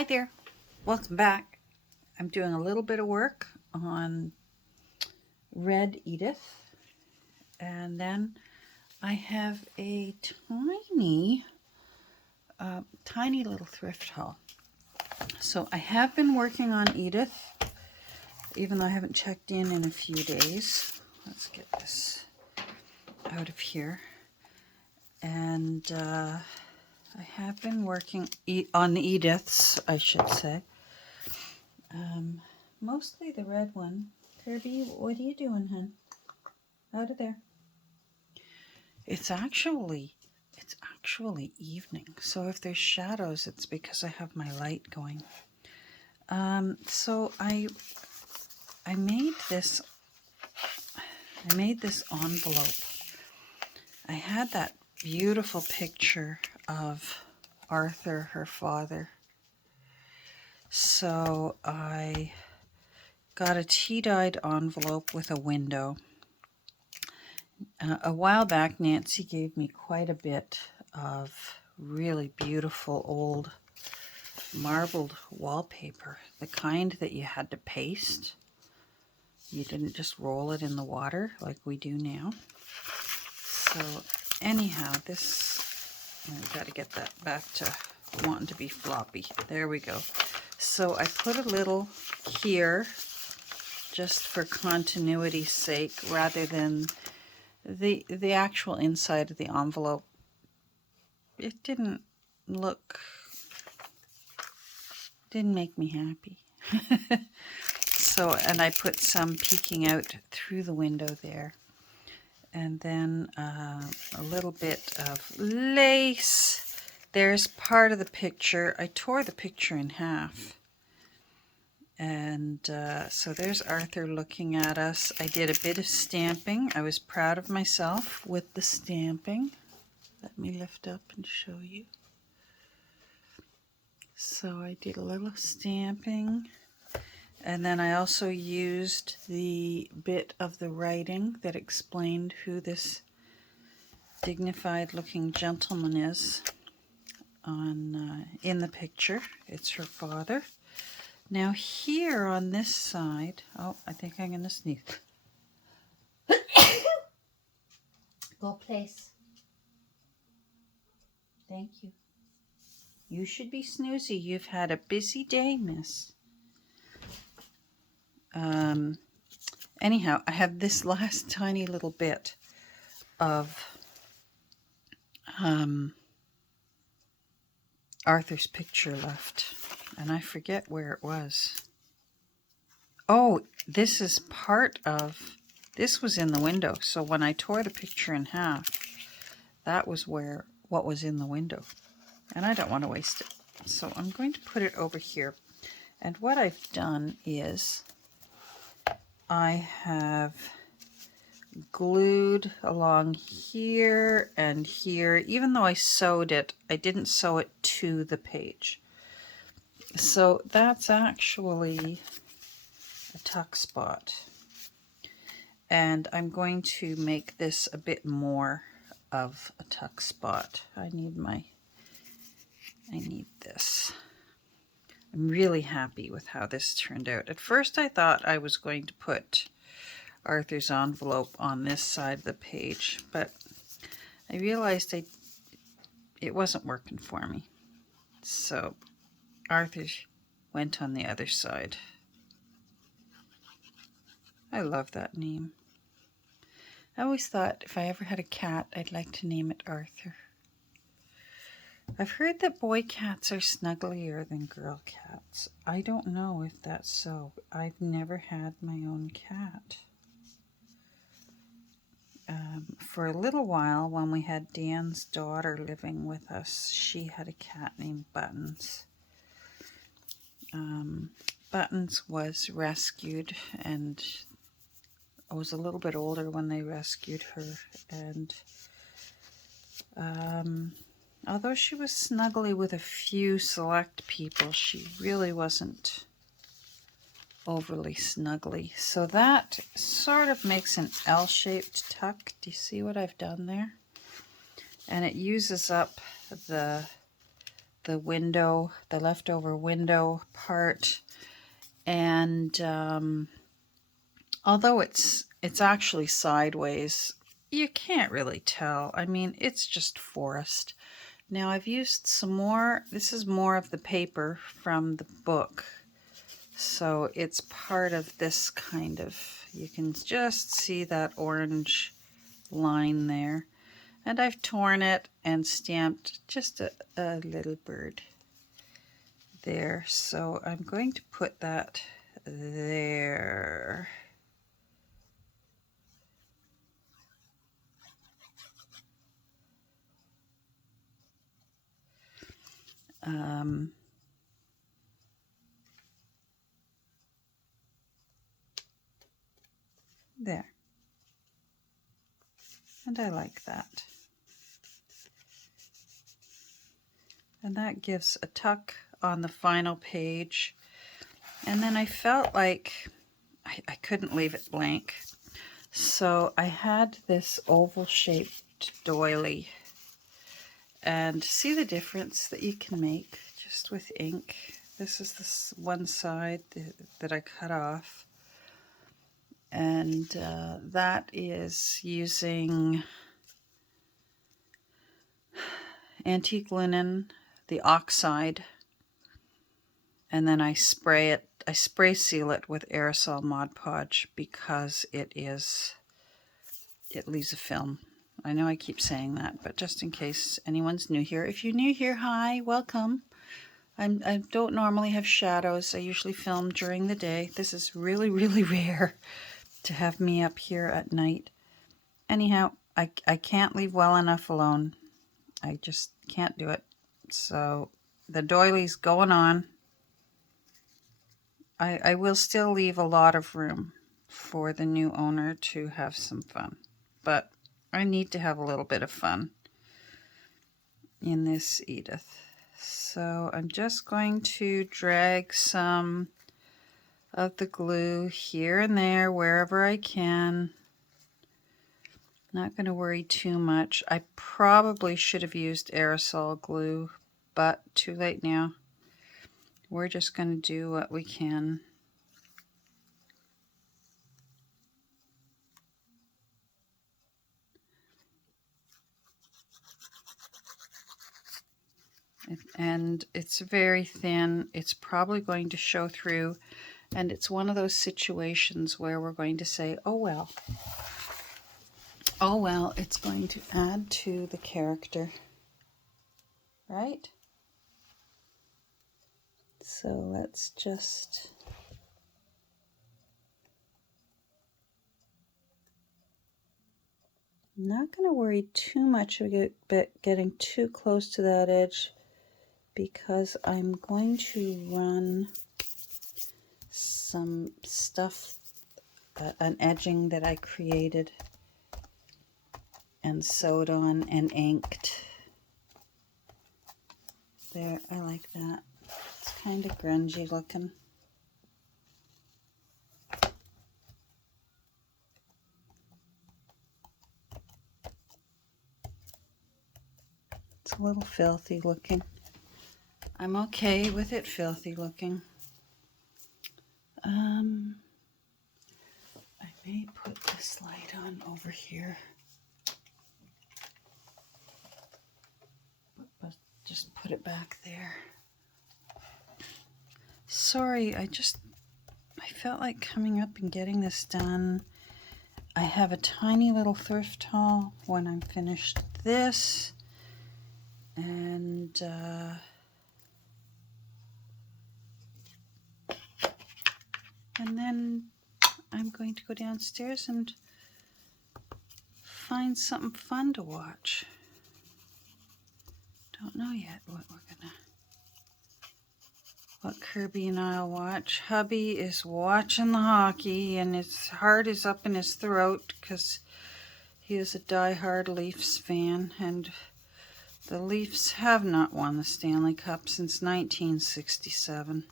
Hi there, welcome back. I'm doing a little bit of work on Red Edith, and then I have a tiny little thrift haul. So I have been working on Edith, even though I haven't checked in a few days. Let's get this out of here. And I have been working on the Ediths, I should say. Mostly the red one. Kirby, what are you doing, hun? Out of there. It's actually evening. So if there's shadows, it's because I have my light going. So I made this envelope. I had that beautiful picture of Arthur, her father. So I got a tea-dyed envelope with a window. A while back, Nancy gave me quite a bit of really beautiful old marbled wallpaper, the kind that you had to paste. You didn't just roll it in the water like we do now. So anyhow, I've got to get that back to wanting to be floppy. There we go. So I put a little here just for continuity's sake, rather than the actual inside of the envelope. It didn't make me happy. So, and I put some peeking out through the window there. And then a little bit of lace. There's part of the picture. I tore the picture in half. And so there's Arthur looking at us. I did a bit of stamping. I was proud of myself with the stamping. Let me lift up and show you. So I did a little stamping. And then I also used the bit of the writing that explained who this dignified looking gentleman is in the picture. It's her father. Now here on this side, oh, I think I'm going to sneeze. Go place. Thank you. You should be snoozy. You've had a busy day, miss. Anyhow, I have this last tiny little bit of Arthur's picture left, and I forget where it was. Oh, this is this was in the window. So when I tore the picture in half, that was what was in the window, and I don't want to waste it. So I'm going to put it over here. And what I've done is I have glued along here and here. Even though I sewed it, I didn't sew it to the page. So that's actually a tuck spot. And I'm going to make this a bit more of a tuck spot. I need this. I'm really happy with how this turned out. At first I thought I was going to put Arthur's envelope on this side of the page, but I realized it wasn't working for me. So Arthur went on the other side. I love that name. I always thought if I ever had a cat, I'd like to name it Arthur. I've heard that boy cats are snugglier than girl cats. I don't know if that's so. I've never had my own cat. For a little while, when we had Dan's daughter living with us, she had a cat named Buttons. Buttons was rescued, and I was a little bit older when they rescued her, and although she was snuggly with a few select people, she really wasn't overly snuggly. So that sort of makes an L-shaped tuck. Do you see what I've done there? And it uses up the the window, the leftover window part. And although it's actually sideways, you can't really tell. I mean, it's just forest. Now I've used some more. This is more of the paper from the book. So it's part of this kind of, you can just see that orange line there. And I've torn it and stamped just a little bird there. So I'm going to put that there. There. And I like that. And that gives a tuck on the final page. And then I felt like I couldn't leave it blank. So I had this oval-shaped doily. And see the difference that you can make just with ink. This is this one side that I cut off. And that is using antique linen, the oxide, and then I spray seal it with aerosol Mod Podge because it leaves a film. I know I keep saying that, but just in case anyone's new here. If you're new here, hi, welcome. I don't normally have shadows. I usually film during the day. This is really, really rare to have me up here at night. Anyhow, I can't leave well enough alone. I just can't do it. So the doily's going on. I will still leave a lot of room for the new owner to have some fun. But I need to have a little bit of fun in this Edith. So I'm just going to drag some of the glue here and there wherever I can. Not going to worry too much. I probably should have used aerosol glue, but too late now. We're just going to do what we can. And it's very thin. It's probably going to show through. And it's one of those situations where we're going to say, oh well. Oh well, it's going to add to the character. Right? So let's just... I'm not going to worry too much about getting too close to that edge because I'm going to run some stuff, an edging that I created and sewed on and inked. There, I like that. It's kind of grungy looking. It's a little filthy looking. I'm okay with it filthy looking. I may put this light on over here. But just put it back there. Sorry, I felt like coming up and getting this done. I have a tiny little thrift haul when I'm finished this. And then I'm going to go downstairs and find something fun to watch. Don't know yet what Kirby and I'll watch. Hubby is watching the hockey and his heart is up in his throat because he is a die-hard Leafs fan, and the Leafs have not won the Stanley Cup since 1967.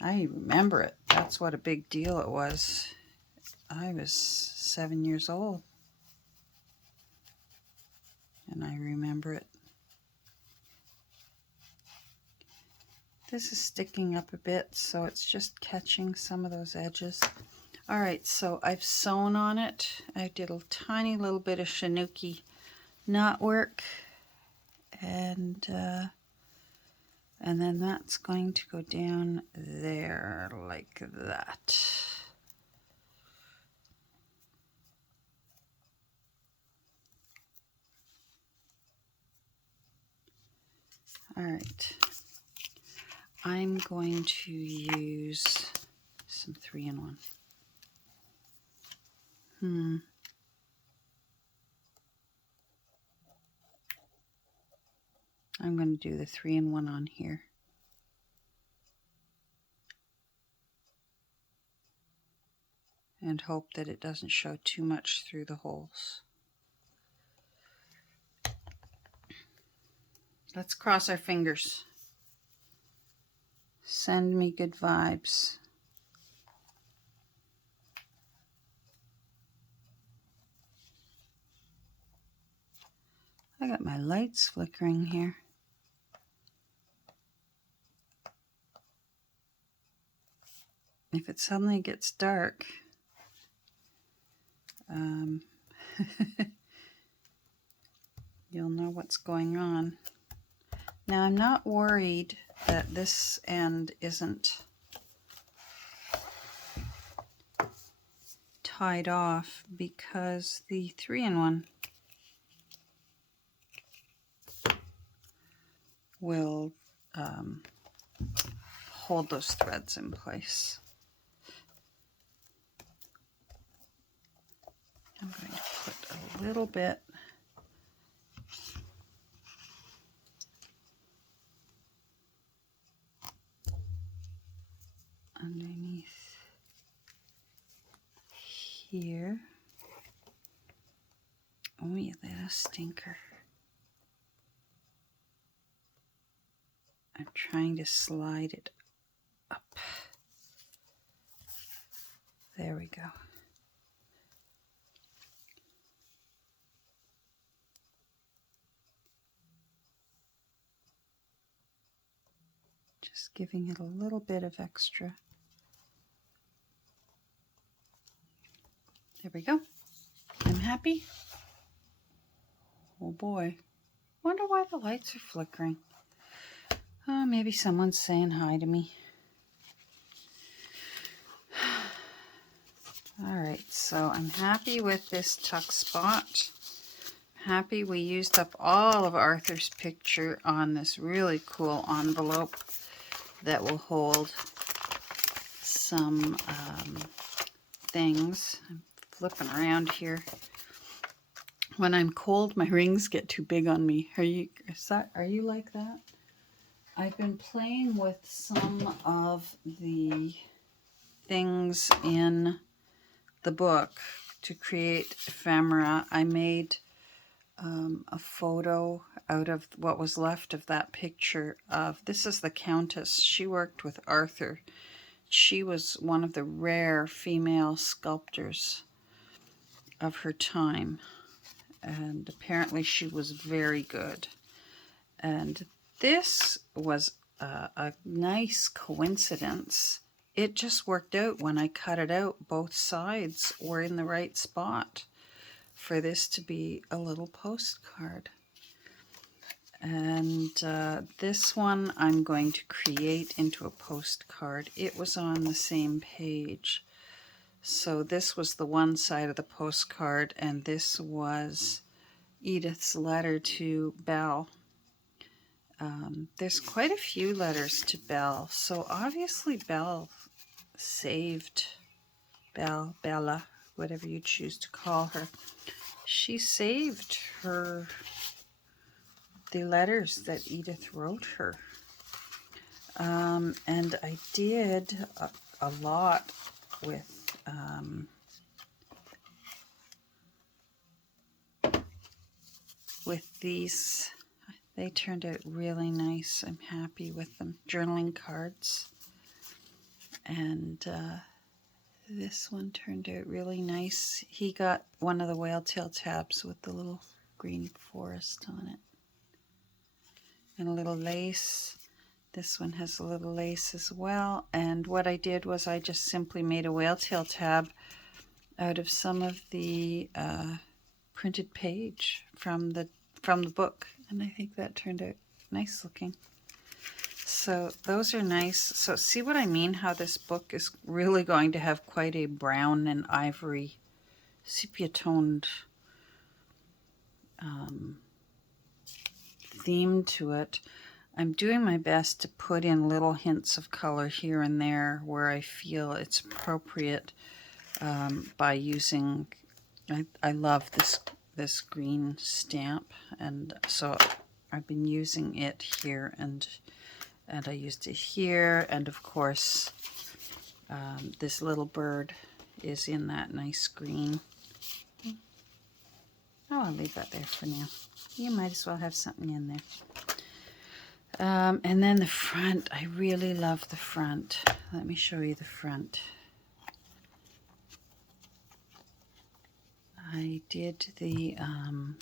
I remember it. That's what a big deal it was. I was 7 years old. and I remember it. This is sticking up a bit, so it's just catching some of those edges. All right, so I've sewn on it. I did a tiny little bit of Chinooki knot work, and then that's going to go down there like that. All right, I'm going to use some 3-in-1. I'm going to do the 3-in-1 on here. And hope that it doesn't show too much through the holes. Let's cross our fingers. Send me good vibes. I got my lights flickering here. If it suddenly gets dark, you'll know what's going on. Now, I'm not worried that this end isn't tied off because the 3-in-1 will hold those threads in place. I'm going to put a little bit underneath here. Oh, yeah, that a stinker. I'm trying to slide it up. There we go. Just giving it a little bit of extra. There we go. I'm happy. Oh boy. Wonder why the lights are flickering. Oh, maybe someone's saying hi to me. Alright, so I'm happy with this tuck spot. Happy we used up all of Arthur's picture on this really cool envelope that will hold some things. I'm flipping around here. When I'm cold, my rings get too big on me. Are you like that? I've been playing with some of the things in the book to create ephemera. I made a photo out of what was left of that picture of, this is the Countess. She worked with Arthur. She was one of the rare female sculptors of her time, and apparently she was very good. And this was a nice coincidence. It just worked out when I cut it out. Both sides were in the right spot for this to be a little postcard. And this one I'm going to create into a postcard. It was on the same page. So this was the one side of the postcard, and this was Edith's letter to Belle. There's quite a few letters to Belle, so obviously Belle saved Bella, whatever you choose to call her. She saved the letters that Edith wrote her. And I did a lot with these. They turned out really nice. I'm happy with them. Journaling cards. And this one turned out really nice. He got one of the whale tail tabs with the little green forest on it. And a little lace. This one has a little lace as well. And what I did was I just simply made a whale tail tab out of some of the printed page from the book. And I think that turned out nice looking. So those are nice. So see what I mean? How this book is really going to have quite a brown and ivory sepia toned theme to it. I'm doing my best to put in little hints of color here and there where I feel it's appropriate by using, I love this green stamp, and so I've been using it here, and I used it here, and of course this little bird is in that nice green. Oh, I'll leave that there for now. You might as well have something in there. And then the front, I really love the front. Let me show you the front. I did the, I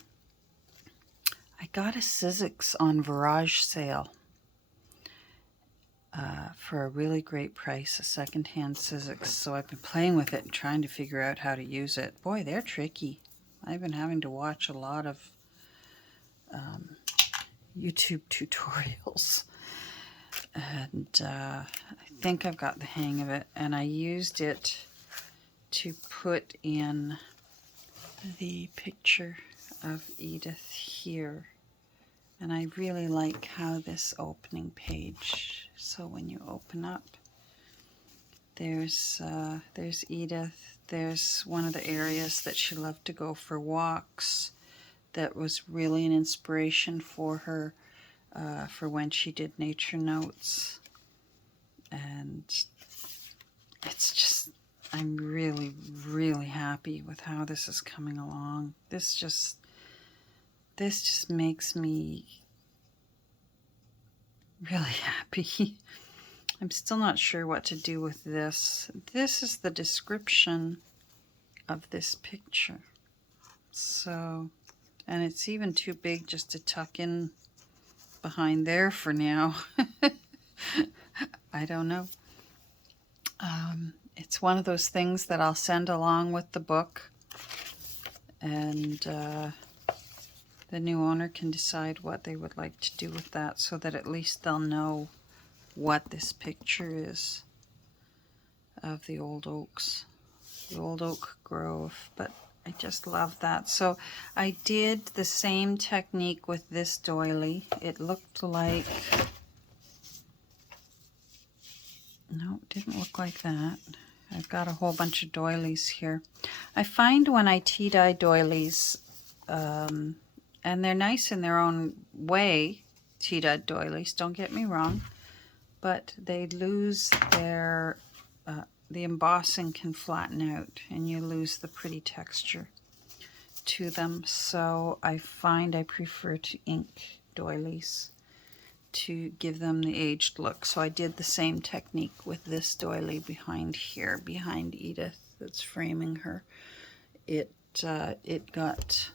got a Sizzix on Virage sale for a really great price, a secondhand Sizzix. So I've been playing with it and trying to figure out how to use it. Boy, they're tricky. I've been having to watch a lot of YouTube tutorials, and I think I've got the hang of it, and I used it to put in the picture of Edith here, and I really like how this opening page, so when you open up, there's Edith, there's one of the areas that she loved to go for walks. That was really an inspiration for her for when she did nature notes. And it's just, I'm really, really happy with how this is coming along. This just makes me really happy. I'm still not sure what to do with this. This is the description of this picture. So... and it's even too big just to tuck in behind there for now. I don't know. It's one of those things that I'll send along with the book, and the new owner can decide what they would like to do with that, so that at least they'll know what this picture is of the old oaks, the old oak grove. But I just love that. So I did the same technique with this doily. It looked like, no, it didn't look like that. I've got a whole bunch of doilies here. I find when I tea dye doilies, and they're nice in their own way, tea dyed doilies, don't get me wrong, but they lose their the embossing can flatten out and you lose the pretty texture to them. So I find I prefer to ink doilies to give them the aged look. So I did the same technique with this doily behind here, behind Edith that's framing her. It got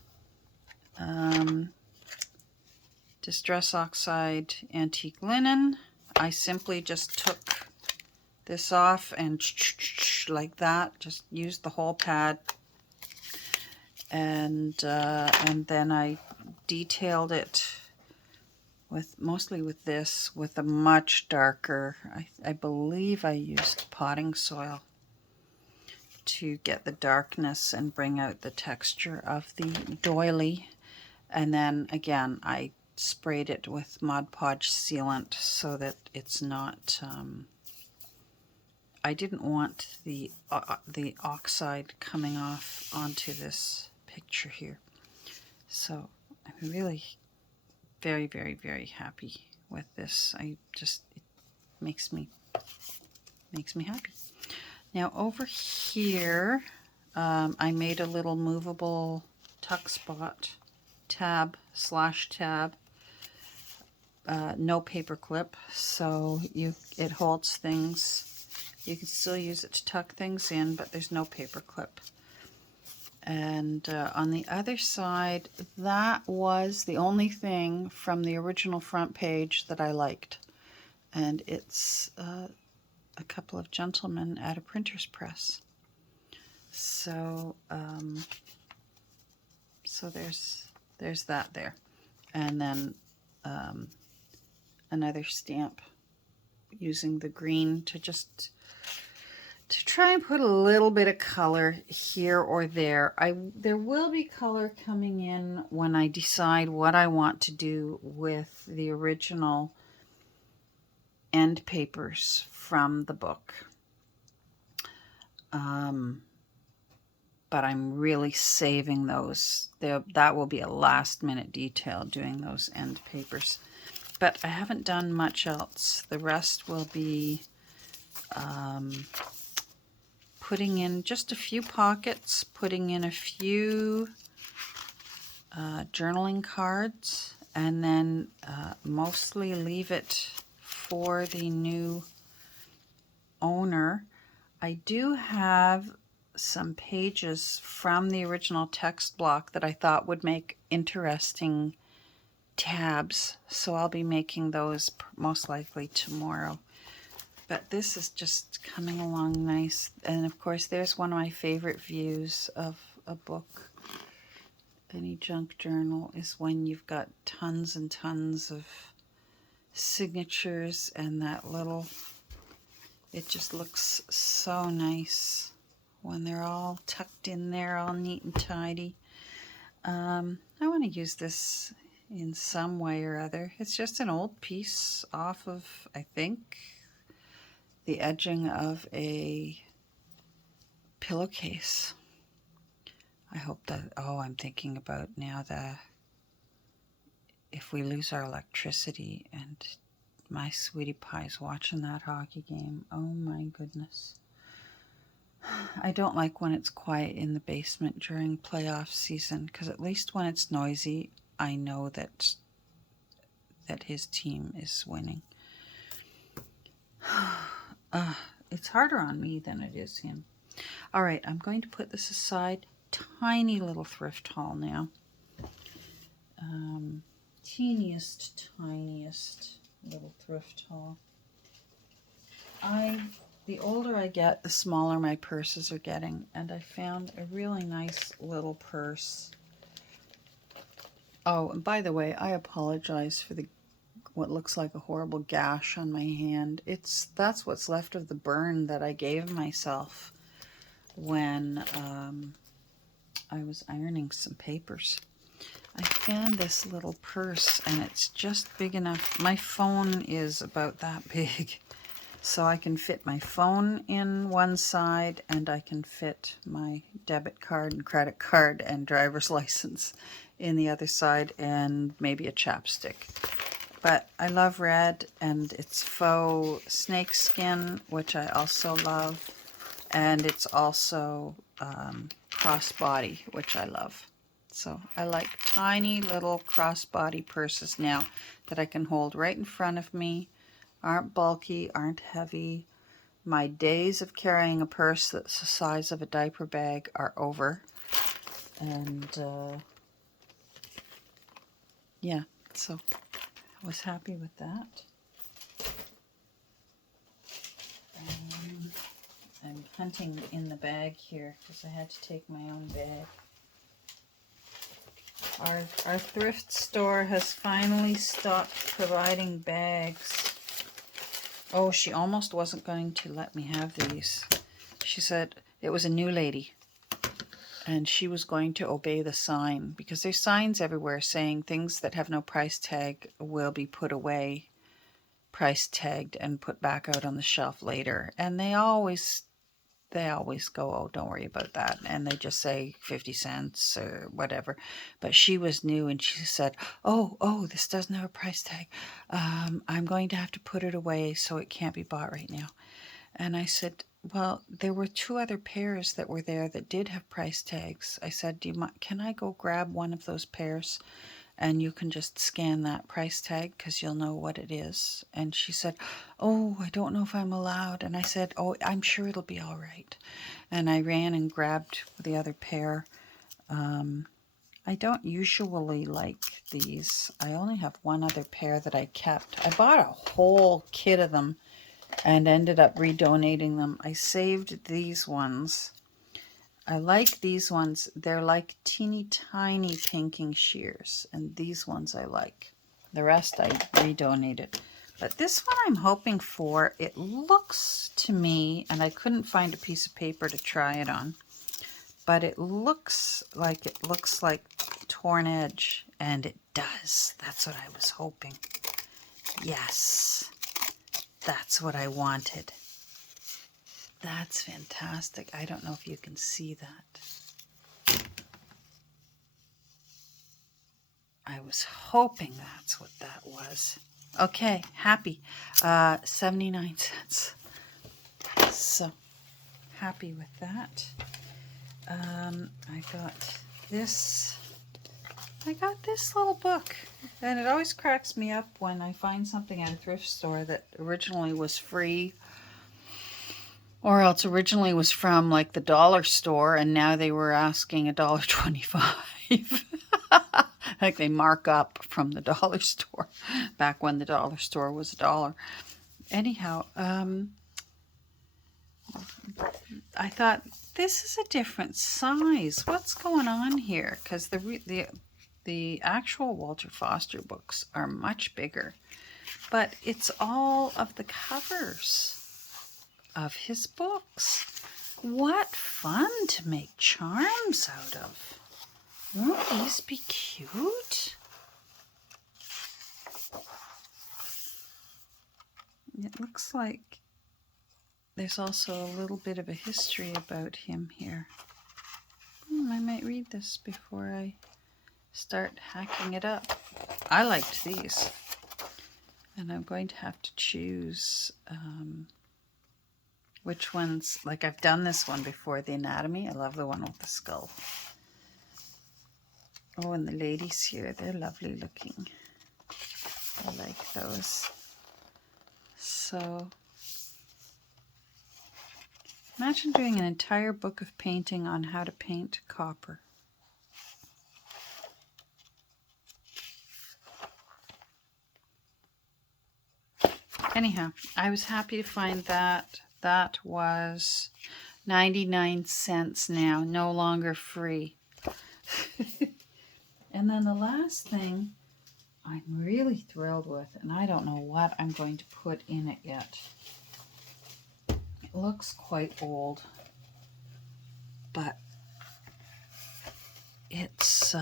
Distress Oxide Antique Linen. I simply just took this off and like that, just used the whole pad, and then I detailed it mostly with this, with a much darker, I believe I used potting soil to get the darkness and bring out the texture of the doily. And then again, I sprayed it with Mod Podge sealant so that it's not, I didn't want the oxide coming off onto this picture here. So I'm really very, very, very happy with this. It makes me happy. Now over here, I made a little movable tuck spot tab /tab, no paper clip, so it holds things. You can still use it to tuck things in, but there's no paper clip. And on the other side, that was the only thing from the original front page that I liked. And it's a couple of gentlemen at a printer's press. So, so there's that there. And then another stamp using the green to try and put a little bit of color here or there. There will be color coming in when I decide what I want to do with the original end papers from the book. But I'm really saving those. That will be a last minute detail, doing those end papers. But I haven't done much else. The rest will be putting in just a few pockets, putting in a few journaling cards, and then mostly leave it for the new owner. I do have some pages from the original text block that I thought would make interesting tabs, so I'll be making those most likely tomorrow. But this is just coming along nice. And of course, there's one of my favorite views of a book. Any junk journal is when you've got tons and tons of signatures and that little, it just looks so nice when they're all tucked in there, all neat and tidy. I want to use this in some way or other. It's just an old piece off of, I think, the edging of a pillowcase. I hope that, I'm thinking about now if we lose our electricity and my sweetie pie's watching that hockey game. Oh my goodness. I don't like when it's quiet in the basement during playoff season, because at least when it's noisy, I know that his team is winning. It's harder on me than it is him. All right, I'm going to put this aside. Tiny little thrift haul now. Tiniest little thrift haul. The older I get, the smaller my purses are getting, and I found a really nice little purse. Oh, and by the way, I apologize for what looks like a horrible gash on my hand. That's what's left of the burn that I gave myself when I was ironing some papers. I found this little purse, and it's just big enough. My phone is about that big. So I can fit my phone in one side, and I can fit my debit card and credit card and driver's license in the other side, and maybe a chapstick. But I love red, and it's faux snake skin, which I also love. And it's also crossbody, which I love. So I like tiny little crossbody purses now that I can hold right in front of me. Aren't bulky, aren't heavy. My days of carrying a purse that's the size of a diaper bag are over. And yeah, so I was happy with that. I'm hunting in the bag here because I had to take my own bag. Our thrift store has finally stopped providing bags. Oh, she almost wasn't going to let me have these. She said it was a new lady, and she was going to obey the sign, because there's signs everywhere saying things that have no price tag will be put away, price tagged, and put back out on the shelf later. And they always go, oh, don't worry about that. And they just say 50 cents or whatever. But she was new, and she said, oh, this doesn't have a price tag. I'm going to have to put it away, so it can't be bought right now. And I said, well, there were 2 other pairs that were there that did have price tags. I said, can I go grab one of those pairs? And you can just scan that price tag because you'll know what it is. And she said, oh, I don't know if I'm allowed. And I said, oh, I'm sure it'll be all right. And I ran and grabbed the other pair. I don't usually like these. I only have one other pair that I kept. I bought a whole kit of them and ended up redonating them. I saved these ones. I like these ones. They're like teeny tiny pinking shears, and these ones I like. The rest I redonated. But this one I'm hoping for, it looks to me, and I couldn't find a piece of paper to try it on, but it looks like torn edge, and it does. That's what I was hoping. Yes, that's what I wanted. That's fantastic. I don't know if you can see that. I was hoping that's what that was. Okay, happy. 79 cents. So, happy with that. I got this little book. And it always cracks me up when I find something at a thrift store that originally was free, or else originally was from like the dollar store, and now they were asking $1.25. Like they mark up from the dollar store, back when the dollar store was $1. Anyhow, I thought, this is a different size. What's going on here? Because the actual Walter Foster books are much bigger, but it's all of the covers of his books. What fun to make charms out of. Won't these be cute? It looks like there's also a little bit of a history about him here. I might read this before I start hacking it up. I liked these. And I'm going to have to choose which ones. Like, I've done this one before, the anatomy. I love the one with the skull. Oh, and the ladies here, they're lovely looking. I like those. So, imagine doing an entire book of painting on how to paint copper. Anyhow, I was happy to find that. That was 99 cents now, no longer free. And then the last thing I'm really thrilled with, and I don't know what I'm going to put in it yet. It looks quite old, but it's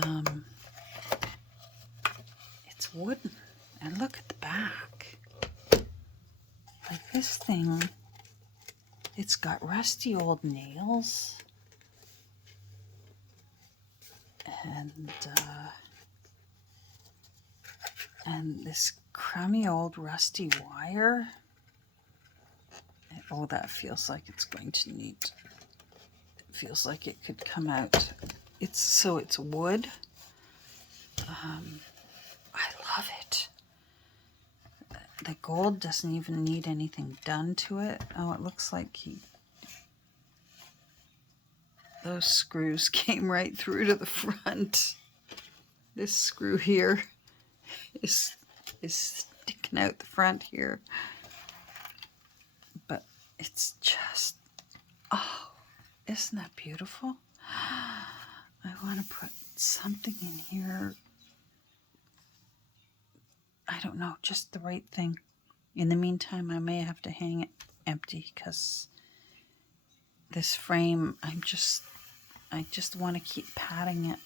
wooden. And look at the back. Like, this thing, it's got rusty old nails. And this crummy old rusty wire. Oh, that feels like it's going to need, it feels like it could come out. It's wood. I love it. The gold doesn't even need anything done to it. Oh, it looks like those screws came right through to the front. This screw here is sticking out the front here. But it's just, oh, isn't that beautiful? I want to put something in here. I don't know, just the right thing. In the meantime, I may have to hang it empty because this frame, I just want to keep patting it.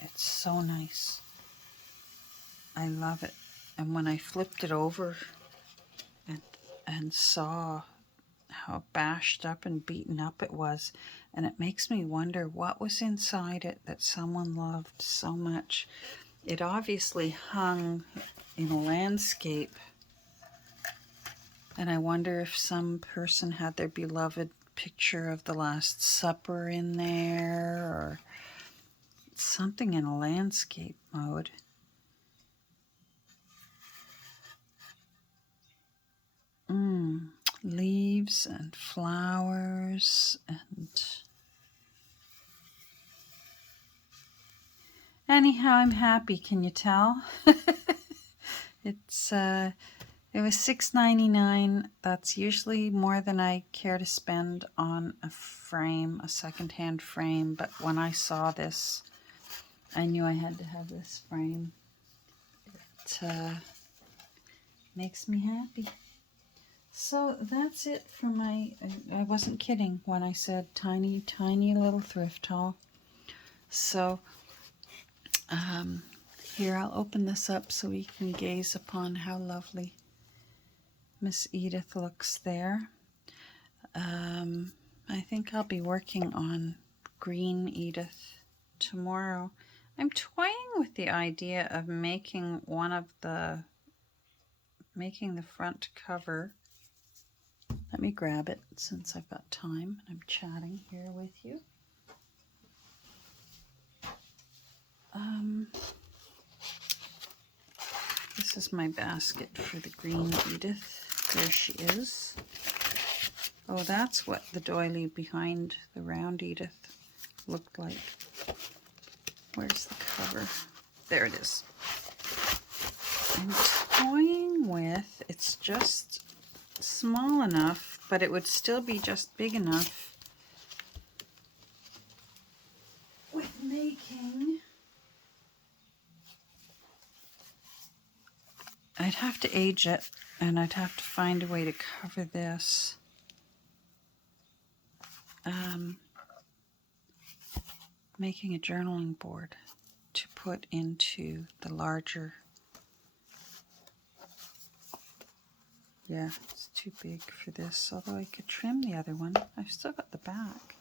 It's so nice. I love it. And when I flipped it over and saw how bashed up and beaten up it was, and it makes me wonder what was inside it that someone loved so much. It obviously hung in a landscape, and I wonder if some person had their beloved picture of the Last Supper in there, or something in a landscape mode. Leaves and flowers and Anyhow, I'm happy, can you tell? It was $6.99. That's usually more than I care to spend on a frame, a secondhand frame, but when I saw this, I knew I had to have this frame. It makes me happy. So that's it for my, I wasn't kidding when I said tiny, tiny little thrift haul. So here, I'll open this up so we can gaze upon how lovely Miss Edith looks there. I think I'll be working on green Edith tomorrow. I'm toying with the idea of making the front cover. Let me grab it since I've got time and I'm chatting here with you. This is my basket for the green Edith. There she is. Oh, that's what the doily behind the round Edith looked like. Where's the cover? There it is. I'm toying with, it's just small enough, but it would still be just big enough with making. I'd have to age it, and I'd have to find a way to cover this. Making a journaling board to put into the larger. Yeah, it's too big for this, although I could trim the other one. I've still got the back.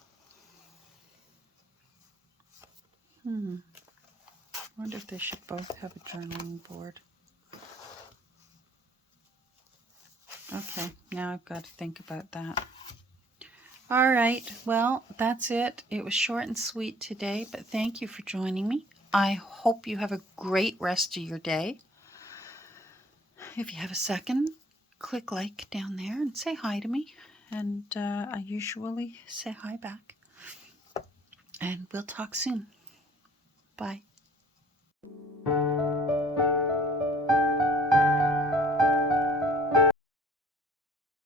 I wonder if they should both have a journaling board. Okay, now I've got to think about that. All right, well, that's it. It was short and sweet today, but thank you for joining me. I hope you have a great rest of your day. If you have a second, click like down there and say hi to me. And I usually say hi back. And we'll talk soon. Bye.